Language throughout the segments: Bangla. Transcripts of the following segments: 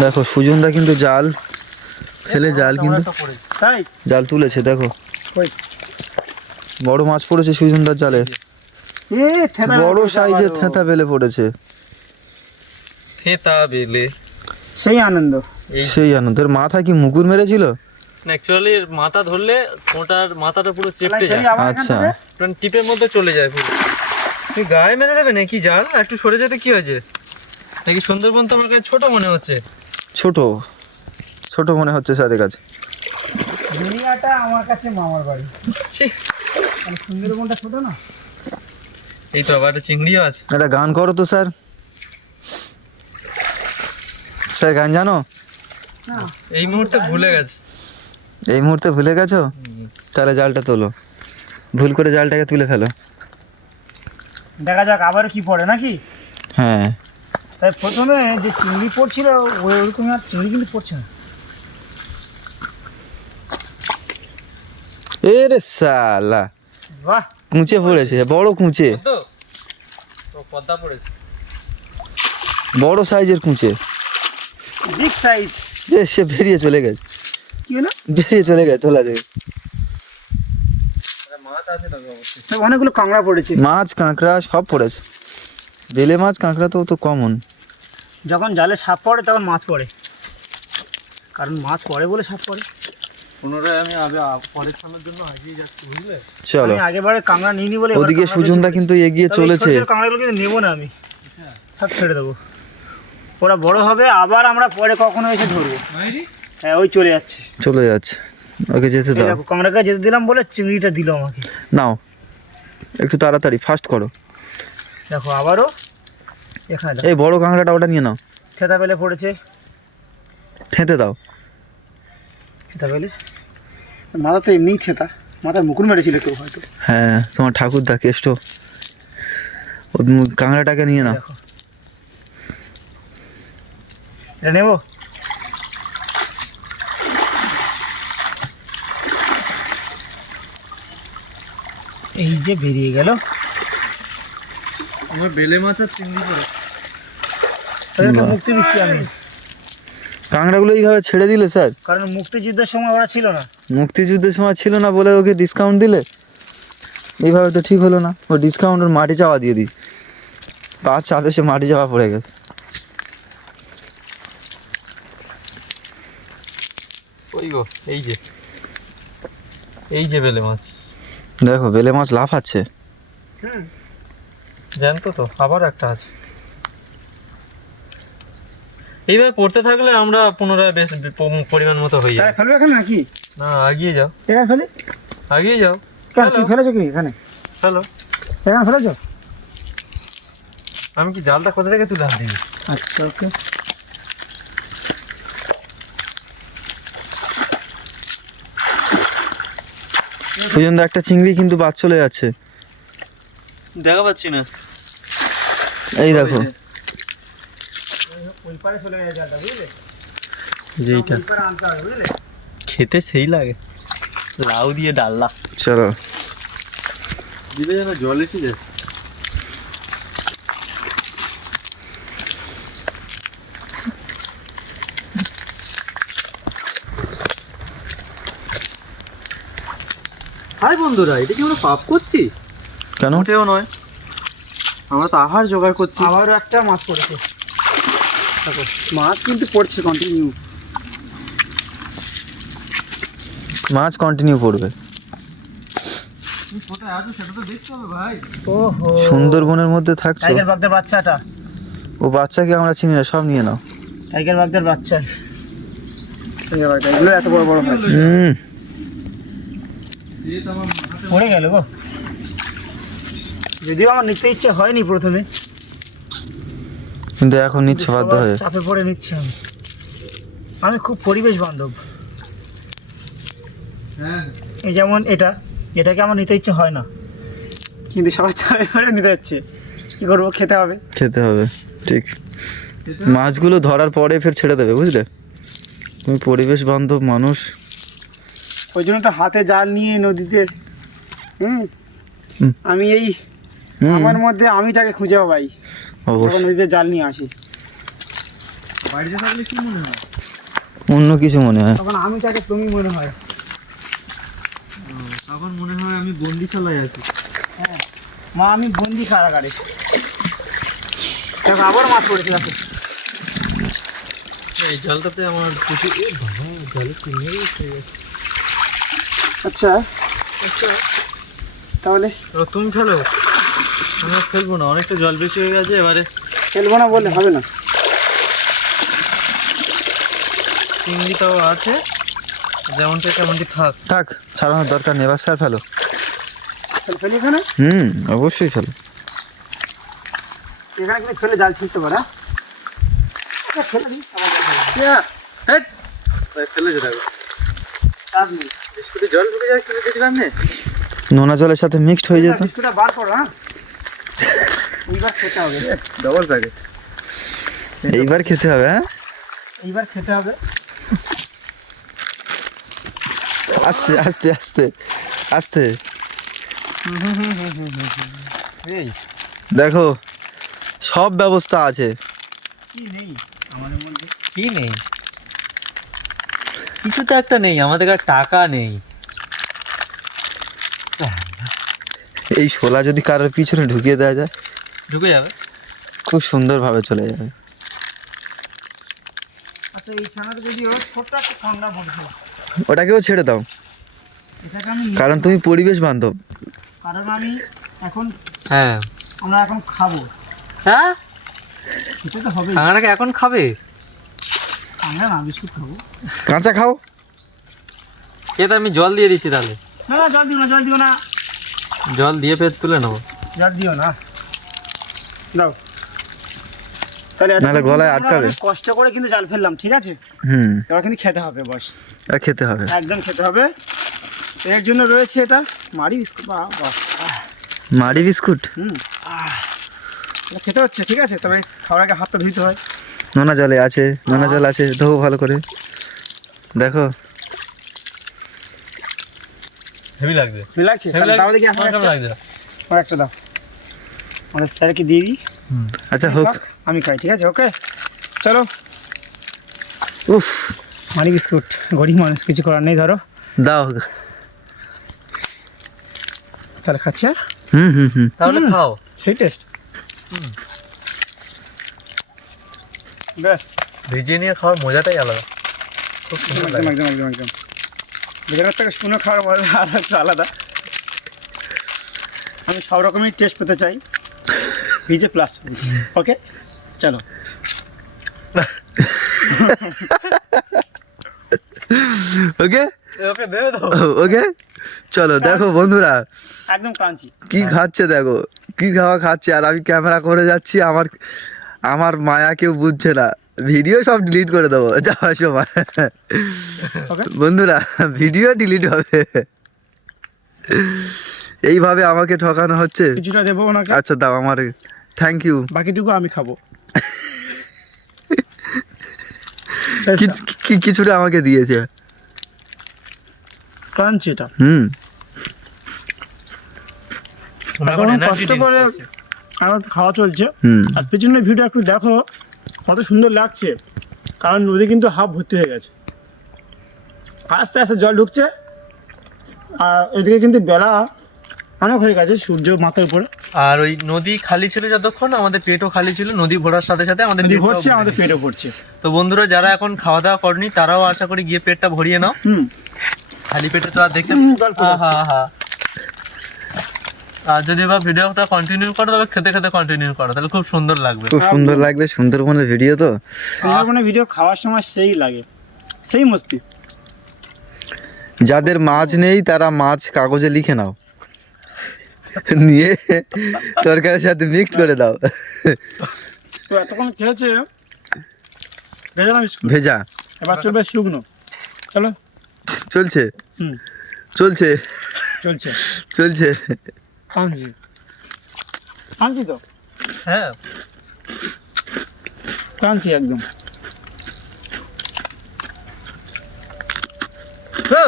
দেখো সুজনদা কিন্তু জাল ফেলে জাল কিন্তু জাল তুলেছে। দেখো বড় মাছ পড়েছে সুজনদার জালে, বড় সাইজের থেঁতা বেলে পড়েছে। থেঁতা বেলে সেই আনন্দ, সেই আনন্দ। এর মাথা কি মুগুর মেরেছিল? অ্যাকচুয়ালি মাথা ধরলে ওটার মাথাটা পুরো চেপে যায়। আচ্ছা, টিপের মধ্যে চলে যায় পুরো। তুই গায়ে মেরে দেবে নাকি জাল? একটু সরে যেতে কি হয়েছে নাকি? সুন্দরবন তো আমার কাছে ছোট মনে হচ্ছে। ছোট ছোট মনে হচ্ছে স্যারের কাছে। দুনিয়াটা আমার কাছে মামার বাড়ি। সুন্দরবনটা ছোট না? এই তো আবার একটা চিংড়িও আছে। একটা গান করো তো স্যার। স্যার গান জানো? এই মুহূর্তে ভুলে গেছে। এই মুহূর্তে ভুলে গেছো? তাহলে জালটা তোলো, ভুল করে জালটাকে তুলে ফেলো। দেখা যাক আবার কি পড়ে নাকি। হ্যাঁ, তাই প্রথমে যে চিংড়ি পড়ছিল ওইরকম আর চিংড়ি কিন্তু পড়ছে না। এ রে সালা, বাহ, কুঁচে পড়েছে, বড় কুঁচে, পদ্মা পড়েছে, বড় সাইজের কুঁচে, বিগ সাইজ। সে বেরিয়ে চলে গেছে। কি হলো? বেরিয়ে চলে গেছে তোলা থেকে। মাছ আছে তবে অবশ্যই। অনেকগুলো কাঁকড়া পড়েছে। মাছ কাঁকড়া সব পড়েছে। বেলে মাছ কাঁকড়া তো কমন। যখন জালে সাপ পড়ে তখন মাছ পড়ে, কারণ মাছ পড়ে বলে সাপ পড়ে। পুনরায় আমি পরের খামের জন্য এগিয়ে যাচ্ছি, বুঝলে? চলো, আমি আগেবারে কাঁকড়া নিইনি বলে ওদিকে সুজনদা কিন্তু এগিয়ে চলেছে। কাঁকড়াগুলো কিন্তু নেবো না, আমি সব ছেড়ে দেবো। ওরা বড় হবে আবার আমরা পরে কখনো এসে ধরবো। হ্যাঁ, ওই চলে যাচ্ছে, চলে যাচ্ছে, ওকে যেতে দাও। কাঁকড়াকে যেতে দিলাম বলে চিংড়িটা দিল আমাকে। নাও একটু তাড়াতাড়ি ফাস্ট করো। দেখো আবারও এখানে এই বড় কাঁকড়াটা ওটা নিয়ে নাও। থেতা বেলে পড়েছে, থেঁতে দাও। থেতা বেলে মাথা তো এমনিই থেতা, মাথায় মুকুর মেরেছিল কেউ হয়তো। হ্যাঁ, তোমার ঠাকুরদা কেষ্ট। ও কাঁকড়াটাকে নিয়ে নাও। দেখো এটা নেবো। এই যে বেরিয়ে গেল আমার বেলে মাছ আর চিংড়ি পড়ে। মুক্তি দিচ্ছি আমি। কাঁকড়াগুলো এইভাবে ছেড়ে দিলে স্যার? কারণ মুক্তিযুদ্ধের সময় ওরা ছিল না। মুক্তিযুদ্ধের সময় ছিল না বলে ওকে ডিসকাউন্ট দিলে? এইভাবে তো ঠিক হলো না। ও ডিসকাউন্ট ওর মাটি চাপা দিয়ে দিই, পা চাপে সে মাটি চাপা পড়ে গেছে। ওই গো, এই যে বেলে মাছ। দেখো বেলে মাছ লাফাচ্ছে। জানতো তো আবার একটা আছে। এইভাবে পড়তে থাকলে আমরা পুনরায় বেশ পরিমাণ মতো হয়ে যাবে। ফেলবে এখানে নাকি? না, আগিয়ে যাও, এখানে ফেলে। আগিয়ে যাও। কেন তুই ফেলেছো কি এখানে? হ্যালো, এখানে ফেলেছো? আমি কি জালটা কোথা থেকে তুলে আনতে? আচ্ছা, ওকে। সুজনদা একটা চিংড়ি কিন্তু বাদ চলে যাচ্ছে। দেখা পাচ্ছি না। এই দেখো, ওই পারে চলে গেছে জালটা, বুঝলে? যেইটা ওই পারে আনতে হবে, বুঝলে? খেতে সেই লাগে, লাউ দিয়ে ডালনা চলো। দিলে যেন জল এসে যায়। হাই বন্ধুরা, এটা কি আমরা পাপ করছি? কেন? মোটেও নয়, আমরা তো আহার জোগাড় করছি। আবারও একটা মাছ পড়েছে। দেখো মাছ কিন্তু পড়ছে কন্টিনিউ। মাছ কন্টিনিউ পড়বে। কোথায় আছো সেটা তো দেখতে হবে ভাই। ওহো, সুন্দরবনের মধ্যে থাকছো। টাইগার বাগদের বাচ্চাটা। ও বাচ্চাকে আমরা চিনি না, সব নিয়ে নাও। টাইগার বাগদের বাচ্চা। এগুলো এত বড় বড় হয়। পড়ে গেল গো। যদিও আমার নিতে ইচ্ছে হয়নি প্রথমে, কিন্তু এখন নিচ্ছে বাধ্য হয়ে। চাপে পড়ে নিচ্ছে। আমি খুব পরিবেশ বান্ধব। হ্যাঁ, এই যেমন এটাকে আমার নিতে ইচ্ছে হয় না, কিন্তু সবাই চাপে পড়ে নিতে যাচ্ছে। কী করবো, খেতে হবে। খেতে হবে, ঠিক। মাছগুলো ধরার পরে ফের ছেড়ে দেবে, বুঝলে? তুমি পরিবেশ বান্ধব মানুষ। ওই জন্য তো হাতে জাল নিয়ে নদীতে। আমি এই আমার মধ্যে আমিটাকে খুঁজে পাই, যখন নদীতে জাল নিয়ে আসি। বাড়িতে থাকলে কি মনে হয়? অন্য কিছু মনে হয়। তখন আমি তাকে তুমি মনে হয়। তখন মনে হয় আমি বন্দিশালায় আছি। হ্যাঁ মা আমি বন্দি কারাগারে। দেখো আবার মাছ পড়েছে দেখো। এই জলটাতে আমার খুশি। এ বাবা, জলে কিনে গেছে। আচ্ছা আচ্ছা, তাহলে এবার তুমি ফেলো। আমি আর ফেলবো না, অনেকটা জল বেশি হয়ে গেছে। এবারে খেলবো না বললে হবে না। চিংড়িটাও আছে, যেমনটা তেমনটি থাক। থাক, ছাড়ানোর দরকার নেই, এবার স্যার ফেলো। ফেলি এখানে, অবশ্যই ফেলো। এখানে কিন্তু ফেলে জাল ছিটতে পারে। ফেলে দিই ফেলে যেতে হবে। কাজ নেই। বিস্কুটে জল ঢুকে যায়, কিনে দেখলাম না। নোনা জলের সাথে মিক্সড হয়ে যেত। বিস্কুটটা বার করো। হ্যাঁ এইবার খেতে হবে। ডবল থাকে। এইবার খেতে হবে। হ্যাঁ, এইবার খেতে হবে। আস্তে আস্তে আস্তে আস্তে। এই দেখো, সব ব্যবস্থা আছে। কি নেই আমাদের মধ্যে? কি নেই? কিছু তো একটা নেই, আমাদের কাছে টাকা নেই। এই শোলা যদি কারোর পিছনে ঢুকিয়ে দেওয়া যায়, ঢুকে যাবে। খুব সুন্দরভাবে চলে যাবে। আচ্ছা এই ছানাটা যদি ওর ছোট্ট একটা ঠান্ডা পড়ছে, ওটাকেও ছেড়ে দাও, এটাকে আমি কারণ তুমি পরিবেশ বান্ধব। কারণ আমি এখন হ্যাঁ আমরা এখন খাবো। হ্যাঁ, খেতে তো হবে। খানাটাকে এখন খাবে? আমরা না বিস্কুট খাবো। কাঁচা খাও। এ তো আমি জল দিয়ে দিচ্ছি তাহলে। না না জল দিও না, জল দিও না, জল দিয়ে ফের তুলে নেবো। জল দিও না, দাও। তাহলে নাহলে গলায় আটকাবে। কষ্ট করে কিন্তু জাল ফেললাম, ঠিক আছে? এবার কিন্তু খেতে হবে, বস খেতে হবে, একদম খেতে হবে। এর জন্য রয়েছে এটা মারি বিস্কুট। বাহ বাহ, মাড়ি বিস্কুট। এটা খেতে হচ্ছে, ঠিক আছে? তবে খাওয়ার আগে হাতটা ধুইতে হয়। নোনা জলে আছে, নোনা জল আছে, ধোবো ভালো করে। দেখো, হেভি লাগছে। ভালো লাগছে? তাহলে দাও দেখি আমার একটা, লাগছে। আমার একটা দাও। আমাদের স্যারকে দিয়ে দিই। আচ্ছা হোক। আমি খাই, ঠিক আছে? ওকে চলো। উফ, মারি বিস্কুট, গরিব মানুষ, কিছু করার নেই। ধরো, দাও। তাহলে খাচ্ছে। তাহলে খাও। সেই টেস্ট। বেশ, ভিজিয়ে নিয়ে খাওয়ার মজাটাই আলাদা। খুব সুন্দর একদম লাগে। একদম একদম একদম। যেখানের থেকে শুনে খাওয়ার মজা আর একটু আলাদা। আমি সব রকমই টেস্ট পেতে চাই, ভিজে প্লাস। ওকে চলো। ওকে ওকে দেবে তো। ওকে চলো। দেখো বন্ধুরা, একদম ক্রাঞ্চি। কি খাচ্ছে, দেখো কি খাওয়া খাচ্ছে, আর আমি ক্যামেরা করে যাচ্ছি। আমার মায়া কেউ বুঝছে না। ভিডিও সব ডিলিট করে দেবো যাওয়ার সময়। ওকে বন্ধুরা, ভিডিও ডিলিট হবে। এইভাবে আমাকে ঠকানো হচ্ছে। কিছুটা দেবো ওনাকে। আচ্ছা দাও, আমার থ্যাংক ইউ। বাকিটুকু আমি খাবো। কিছুটা আমাকে দিয়েছে। ক্রাঞ্চি এটা। এখন এখন energy কষ্ট drink করে খাচ্ছে। আমার খাওয়া চলছে। হুম। আর পেছনের ভিডিও একটু দেখো, কত সুন্দর লাগছে। কারণ নদী কিন্তু হাফ ভর্তি হয়ে গেছে, আস্তে আস্তে জল ঢুকছে। আর এদিকে কিন্তু বেলা অনেক হয়ে গেছে, সূর্য মাথার উপরে। আর ওই নদী খালি ছিল যতক্ষণ, আমাদের পেটও খালি ছিল। নদী ভরার সাথে সাথে আমাদের নদী পেটটাও ভরছে, ভরে আমাদের গেছে। পেটও ভরছে। তো বন্ধুরা, যারা এখন খাওয়া দাওয়া করেনি তারাও আশা করি গিয়ে পেটটা ভরিয়ে নাও। খালি পেটে তো আর দেখতে গল্প করছি। আর যদি এবার ভিডিওটা কন্টিনিউ করো, তবে খেতে খেতে কন্টিনিউ করো, তাহলে খুব সুন্দর লাগবে। খুব সুন্দর লাগবে। সুন্দরবনের ভিডিও তো। সুন্দরবনের ভিডিও খাওয়ার সময় সেই লাগে, সেই মস্তি। যাদের মাছ নেই তারা মাছ কাগজে লিখে নাও, নিয়ে তরকারির সাথে মিক্সড করে দাও। তো এতক্ষণ খেয়েছে ভেজা না বিস্কুট, ভেজা এবার চলবে শুকনো। চলো। চলছে, হুম চলছে, চলছে। চলছে। কাঁচি কাঁচি তো, হ্যাঁ, কাঁচি একদম।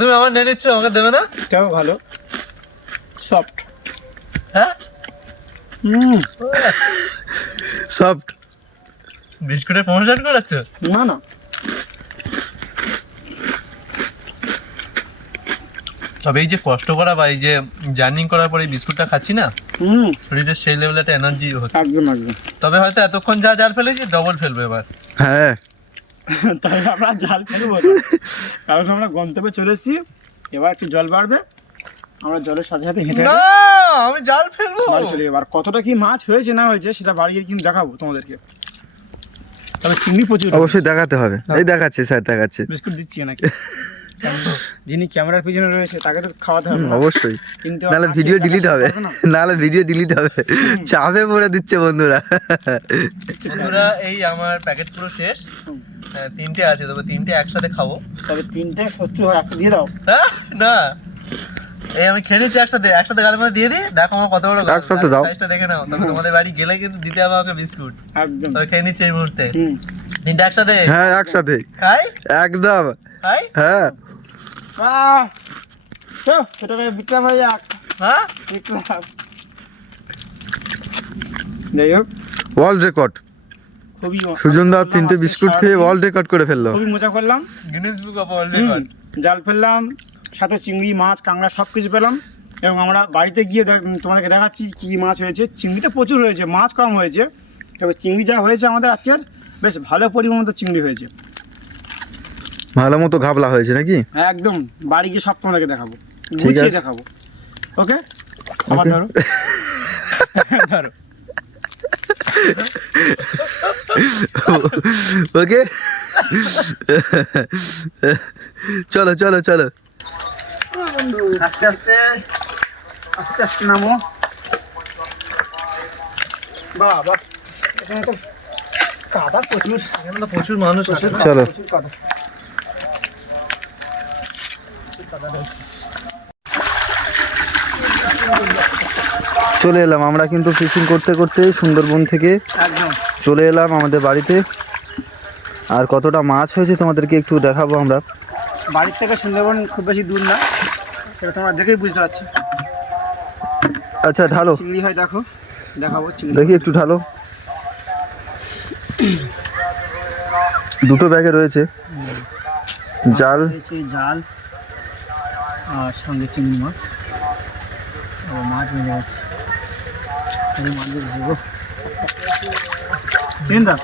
তুমি আমার নিয়ে নিচ্ছ, আমাকে দেবে না? এটাও ভালো, সফট। হ্যাঁ, সফট। বিস্কুটের প্রমোশন করাচ্ছ? না না, তবে এই যে কষ্ট করা বা এই যে জার্নি করার পরে এই বিস্কুটটা খাচ্ছি না, শরীরে সেই লেভেলে একটা এনার্জি হচ্ছে। একদম একদম। তবে হয়তো এতক্ষণ যা জাল ফেলেছি ডবল ফেলবে এবার। হ্যাঁ তাই আমরা জাল ফেলবো না। কারণ আমরা গন্তব্যে চলে এসেছি, এবার একটু জল বাড়বে, আমরা জলের সাথে সাথে হেঁটে না, আমি জাল ফেলবো। বাড়ি চলে যাবো। আর কতটা কি মাছ হয়েছে না হয়েছে সেটা বাড়ি গিয়ে কিন্তু দেখাবো তোমাদেরকে। তবে চিংড়ি প্রচুর। অবশ্যই দেখাতে হবে। এই দেখাচ্ছে স্যার, দেখাচ্ছে। বিস্কুট দিচ্ছি নাকি? যিনি ক্যামেরার পিছনে রয়েছে তাকে তো খাওয়াতে হবে না। অবশ্যই, কিন্তু নাহলে আর ভিডিও কেউ ডিলিট হবে, দেখাতে পারবে না। নাহলে ভিডিও ডিলিট হবে। চাপে পড়ে দিচ্ছে বন্ধুরা। বন্ধুরা এই আমার প্যাকেট পুরো শেষ। হ্যাঁ, 3টে আছে, তবে 3টে একসাথে খাবো। তবে 3টে সত্যি হয়, একটা দিয়ে দাও। হ্যাঁ, না এই আমি খেয়ে নিচ্ছি একসাথে, একসাথে গালের মধ্যে দিয়ে দিই। দেখো আমার কত বড় গাল, একসাথে দাও। সাইজটা দেখে নাও। তবে তোমাদের বাড়ি গেলে কিন্তু দিতে হবে আমাকে বিস্কুট। একদম। তবে খেয়ে নিচ্ছি এই মুহূর্তে। হুম। 3টে একসাথে হ্যাঁ একসাথে, খাই, একদম। খাই। হ্যাঁ সেটা বিক্রম হয়ে যাক। হ্যাঁ, বিক্রম। যাই হোক, ওয়ার্ল্ড রেকর্ড। খুবই সুজন দা 3টে বিস্কুট খেয়ে ওয়ার্ল্ড রেকর্ড করে ফেললো। খুবই মজা করলাম। Guinness book of world record. জাল ফেললাম, সাথে চিংড়ি মাছ কাঁকড়া সব কিছু পেলাম। এবং আমরা বাড়িতে গিয়ে তোমাদেরকে দেখাচ্ছি কী মাছ হয়েছে। চিংড়িটা প্রচুর হয়েছে, মাছ কম হয়েছে। তবে চিংড়ি যা হয়েছে আমাদের আজকের বেশ ভালো পরিমাণ মতো চিংড়ি হয়েছে। ভালো মতো ঘাবলা হয়েছে নাকি? একদম। বাড়ি গিয়ে সব তোমাদেরকে দেখাবো, ঠিক গুছিয়ে আছে। দেখাবো। ওকে, আমার Okay. ধরো ধরো। ওকে, চলো চলো চলো। আস্তে আস্তে আস্তে আস্তে নামো। বাহ বাহ, এখানে তো কাদা প্রচুর। এখানে তো প্রচুর মানুষ আছে না? চলো। প্রচুর কাদা। চলে এলাম আমরা কিন্তু ফিশিং করতে করতে সুন্দরবন থেকে একদম। চলে এলাম আমাদের বাড়িতে। আর কতটা মাছ হয়েছে তোমাদেরকে একটু দেখাবো আমরা। বাড়ির থেকে সুন্দরবন খুব বেশি দূর না, সেটা তোমরা দেখেই বুঝতে পারছো। আচ্ছা ঢালো, চিংড়ি হয়, দেখো দেখাবো চিংড়ি। দেখি একটু ঢালো। দুটো ব্যাগে রয়েছে জাল, রয়েছে জাল আর সঙ্গে চিংড়ি মাছ। ও মাছ মেরে আছে, এই মাছগুলো ধরবো। কেন দা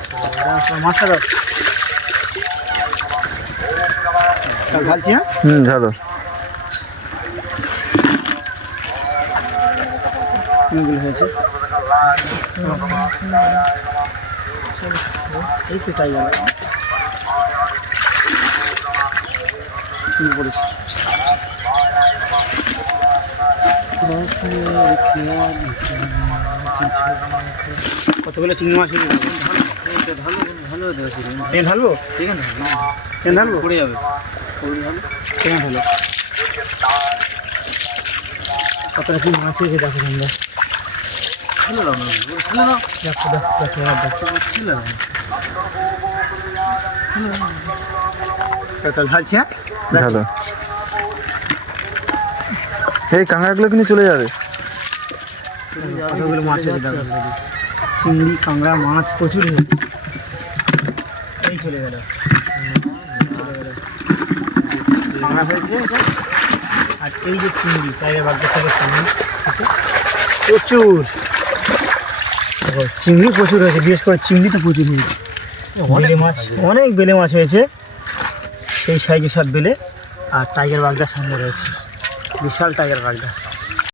মাছটা দাও, ঢালছি। হ্যাঁ, ঢালো। অনেকগুলো হয়েছে। এই তো তাই গেল পড়েছে। কতগুলো চিংড়ি মাছ ঢালবো? ঢালবো পড়ে যাবে। ঢালো। কতটা কি মাছ হয়েছে দেখো তোমরা। ঢালছি। হ্যাঁ, ঢালো। এই কাঁকড়াগুলো কিন্তু চলে যাবে। কতগুলো মাছ হয়েছে দেখো। চিংড়ি কাঁকড়া মাছ প্রচুর হয়েছে। এই চলে গেল, কাঁকড়া হয়েছে। আর এই যে চিংড়ি, তাই বাগদা থেকে চিংড়ি প্রচুর। দেখো, চিংড়ি প্রচুর হয়েছে, বিশেষ করে চিংড়ি তো প্রচুর হয়েছে। বেলে মাছ, অনেক বেলে মাছ হয়েছে, এই সাইজের সব বেলে। আর টাইগার বাগদা সামনে রয়েছে, বিশাল টাইগার বাগদা।